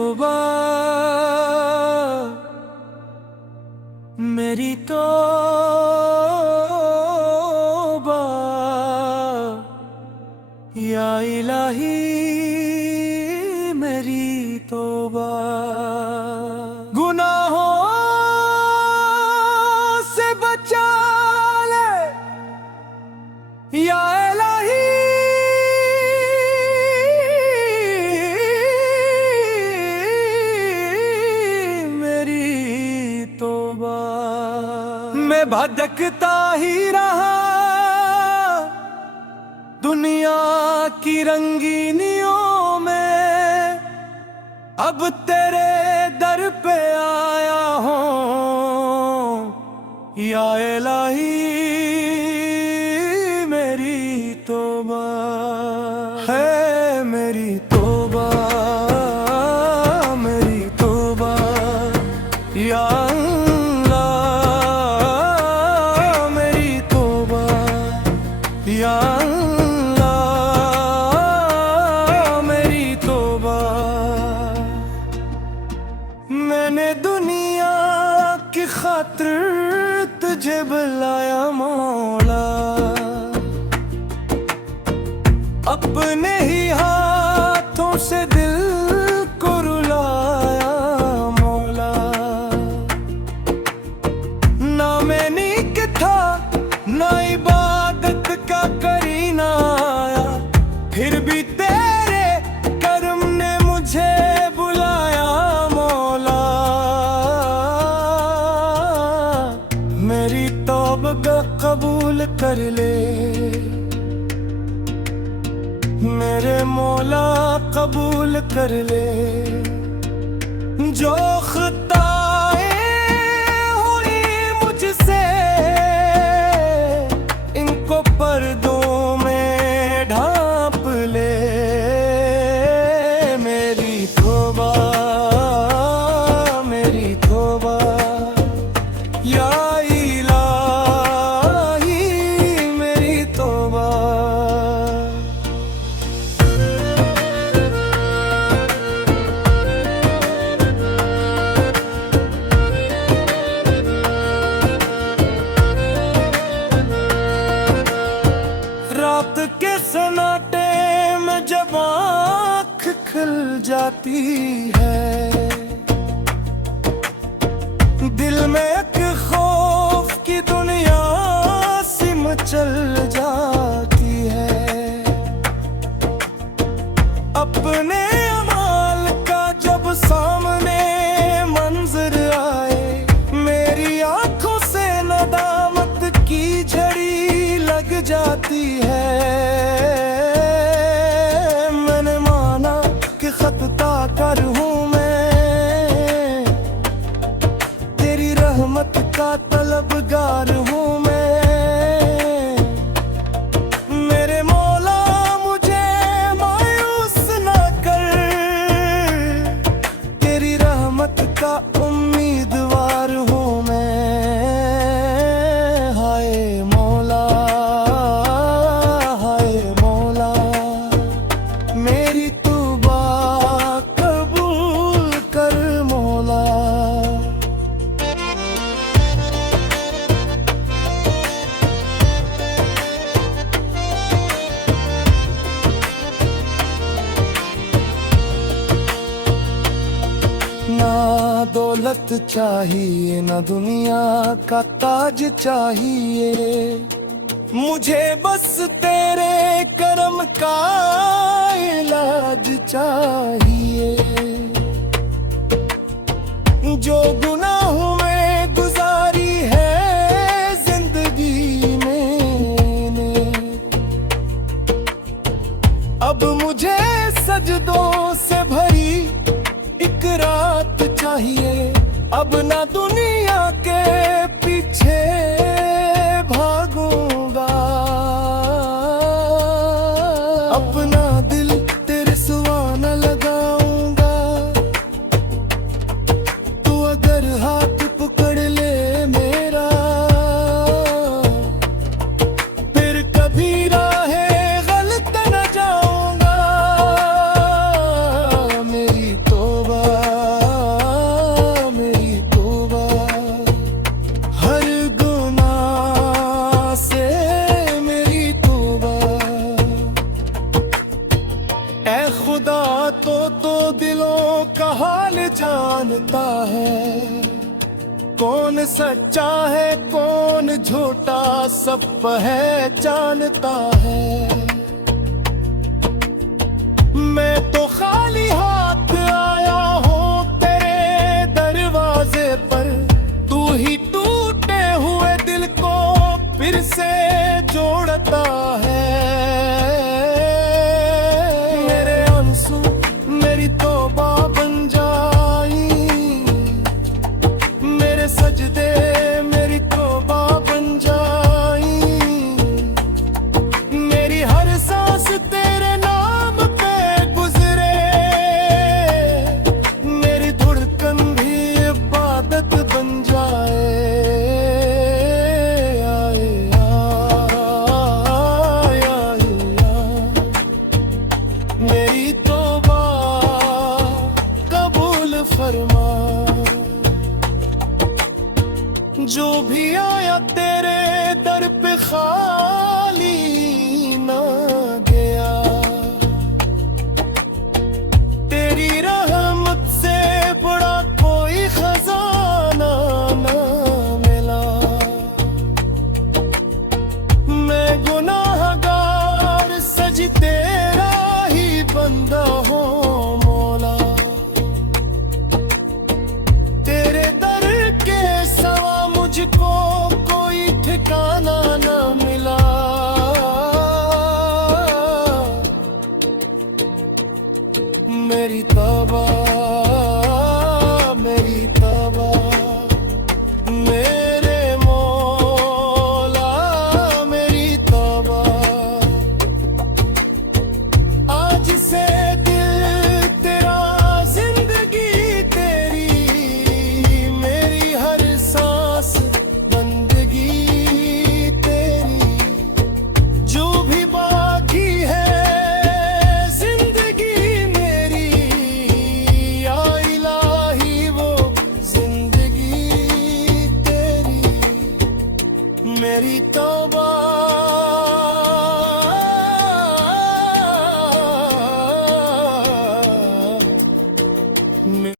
तौबा, मेरी तौबा, या इलाही मेरी तौबा। गुनाहों से बचा ले या इलाही मेरी तौबा। मैं भटकता ही रहा दुनिया की रंगीनियों में, अब तेरे दर पे आया हूँ या इलाही मेरी तौबा है, मेरी तौबा, मेरी तौबा, या अल्लाह मेरी तौबा, या मैंने दुनिया की खातिर तुझे बुलाया मौला, अपने ही हाथों से दिल को रुलाया मौला। ना मैं नीक था ना इबादत का करीना आया, फिर भी तेरे करम ने मुझे बुलाया मौला। मेरी तौबा कबूल कर ले मेरे मौला, कबूल कर ले। जो खताएं हुई मुझसे इनको पर्दों में ढांप ले। मेरी तौबा, मेरी तौबा, या इलाही मेरी तौबा। रात के सन्नाटे में जब आँख खुल जाती है, दिल में एक खौफ की दुनिया सी मचल जाती है। अपने अमाल का जब सामने मंजर आए, मेरी आंखों से नदामत की झड़ी लग जाती है। मैंने माना कि खता कर हूँ मैं, तेरी रहमत का तलबगार हूँ मैं। मेरे मौला मुझे मायूस ना कर, तेरी रहमत का उम्मीदवार हूँ मैं। हाय मौला, हाय मौला, मेरी तौबा कबूल कर मौला। ना दौलत चाहिए ना दुनिया का ताज चाहिए, मुझे बस तेरे करम का इलाज चाहिए। जो गुनाहों में गुजारी है जिंदगी मैंने, अब मुझे सजदों से भरी एक रात चाहिए। अब ना दुनिया के पीछे भागूंगा, अपना दिल तेरे सुहाना लगाऊंगा। तू अगर हाथ पकड़ ले मेरा, फिर कभी राहे गलत न जाऊंगा। मेरी तौबा, का हाल जानता है, कौन सच्चा है कौन झूठा सब पहचानता है। मैं तो खाली हाथ आया हूँ तेरे दरवाजे पर, तू ही टूटे हुए दिल को फिर से जोड़ता है। मेरे आंसू मेरी तौबा बन जाई, मेरे सजदे मेरी तौबा बन जाई, मेरी हर सांस तेरे नाम पे गुजरे, मेरी धड़कन भी इबादत बन जाए। मेरी तौबा कबूल फरमा, जो भी आया तेरे दर पे खा